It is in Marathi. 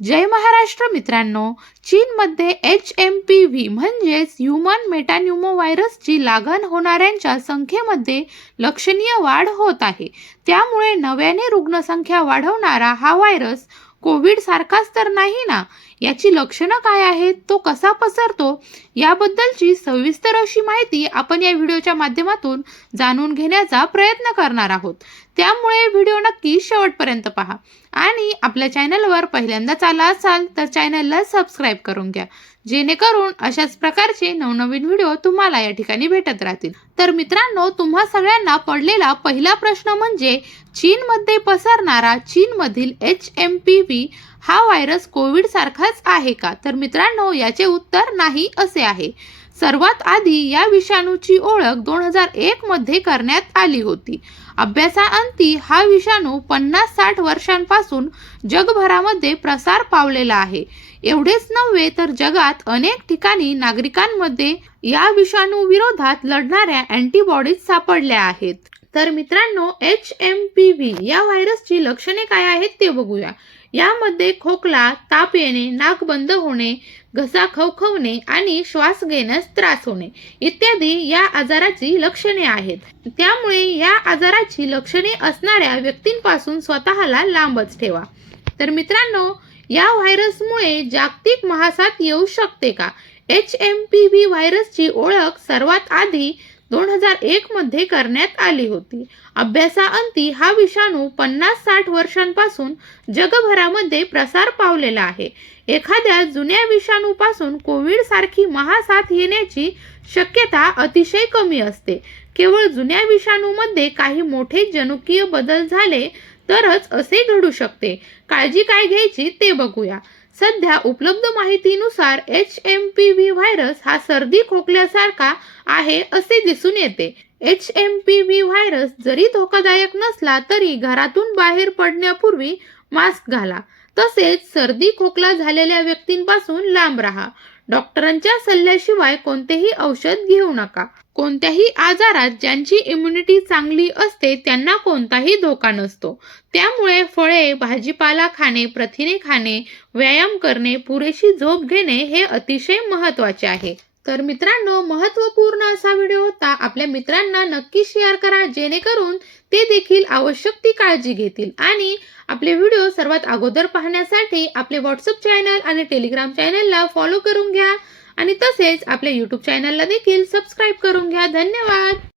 जय महाराष्ट्र मित्रांनो. चीनमध्ये एच एम पी व्ही म्हणजेच ह्युमन मेटान्युमो व्हायरसची लागण होणाऱ्यांच्या संख्येमध्ये लक्षणीय वाढ होत आहे. त्यामुळे नव्याने रुग्णसंख्या वाढवणारा हा व्हायरस कोविड सारखाच तर नाही ना? याची लक्षणं काय आहेत? तो कसा पसरतो? याबद्दलची सविस्तर अशी माहिती आपण या व्हिडिओच्या माध्यमातून जाणून घेण्याचा प्रयत्न करणार आहोत. त्यामुळे व्हिडिओ नक्की शेवटपर्यंत पहा. आणि आपल्या चॅनलवर पहिल्यांदाच आला असाल तर चॅनलला सबस्क्राईब करून घ्या. जेणेकरून अशाच प्रकारचे नवनवीन व्हिडिओ तुम्हाला या ठिकाणी भेटत राहतील. तर मित्रांनो तुम्हा सगळ्यांना पडलेला पहिला प्रश्न म्हणजे चीनमध्ये पसरणारा चीनमधील एच एम पी व्ही हा व्हायरस कोविड सारखाच आहे का? तर मित्रांनो याचे उत्तर नाही असे आहे. सर्वात आधी या विषाणूची ओळख दोन हजार एक मध्ये करण्यात आली होती. अभ्यासाअंती हा विषाणू पन्नास साठ वर्षांपासून जगभरामध्ये प्रसार पावलेला आहे. एवढेच नव्हे तर जगात अनेक ठिकाणी नागरिकांमध्ये या विषाणू विरोधात लढणाऱ्या अँटीबॉडीज सापडल्या आहेत. तर मित्रांनो एच एम पी व्ही या व्हायरसची लक्षणे काय आहेत ते बघूया. यामध्ये खोकला ताप येणे नाक बंद होणे घसा खवखवणे आणि श्वास घेण्यास त्रास होणे इत्यादी या आजाराची लक्षणे आहेत. त्यामुळे या आजाराची लक्षणे असणाऱ्या व्यक्तींपासून स्वतःला लांबच ठेवा. तर मित्रांनो या व्हायरसमुळे जागतिक महासाथ येऊ शकते का? एच एम पी व्ही व्हायरसची ओळख सर्वात आधी दोन हजार एक मध्ये करण्यात आली होती. अभ्यासाअंती हा विषाणू पन्नास साठ वर्षांपासून जगभरामध्ये प्रसार पावलेला आहे. एखाद्या जुन्या विषाणूपासून कोविड सारखी महासाथ येण्याची शक्यता अतिशय कमी असते. केवळ जुन्या विषाणूमध्ये काही मोठे जनुकीय बदल झाले तरच असे घडू शकते. काळजी काय घ्यायची ते बघूया. सध्या उपलब्ध माहितीनुसार H M P V virus हा सर्दी खोकल्यासारखा आहे असे दिसून येते. H M P V virus जरी धोकादायक नसला तरी घरातून बाहेर पडण्यापूर्वी मास्क घाला. तसेच सर्दी खोकला झालेल्या व्यक्तींपासून लांब राहा. डॉक्टरांच्या सल्ल्याशिवाय कोणतेही औषध घेऊ नका. कोणत्याही आजारात ज्यांची इम्युनिटी चांगली असते त्यांना कोणताही धोका नसतो. त्यामुळे फळे भाजीपाला खाणे प्रथिने खाणे व्यायाम करणे पुरेशी झोप घेणे हे अतिशय महत्त्वाचे आहे. तर मित्रांनो महत्त्वपूर्ण असा व्हिडिओ होता आपल्या मित्रांना नक्की शेअर करा जेणेकरून ते देखील आवश्यक ती काळजी घेतील. आणि आपले व्हिडिओ सर्वात अगोदर पाहण्यासाठी आपले व्हॉट्सअप चॅनल आणि टेलिग्राम चॅनलला फॉलो करून घ्या. आणि तसेच आपल्या यूट्यूब चॅनलला देखील सबस्क्राईब करून घ्या. धन्यवाद!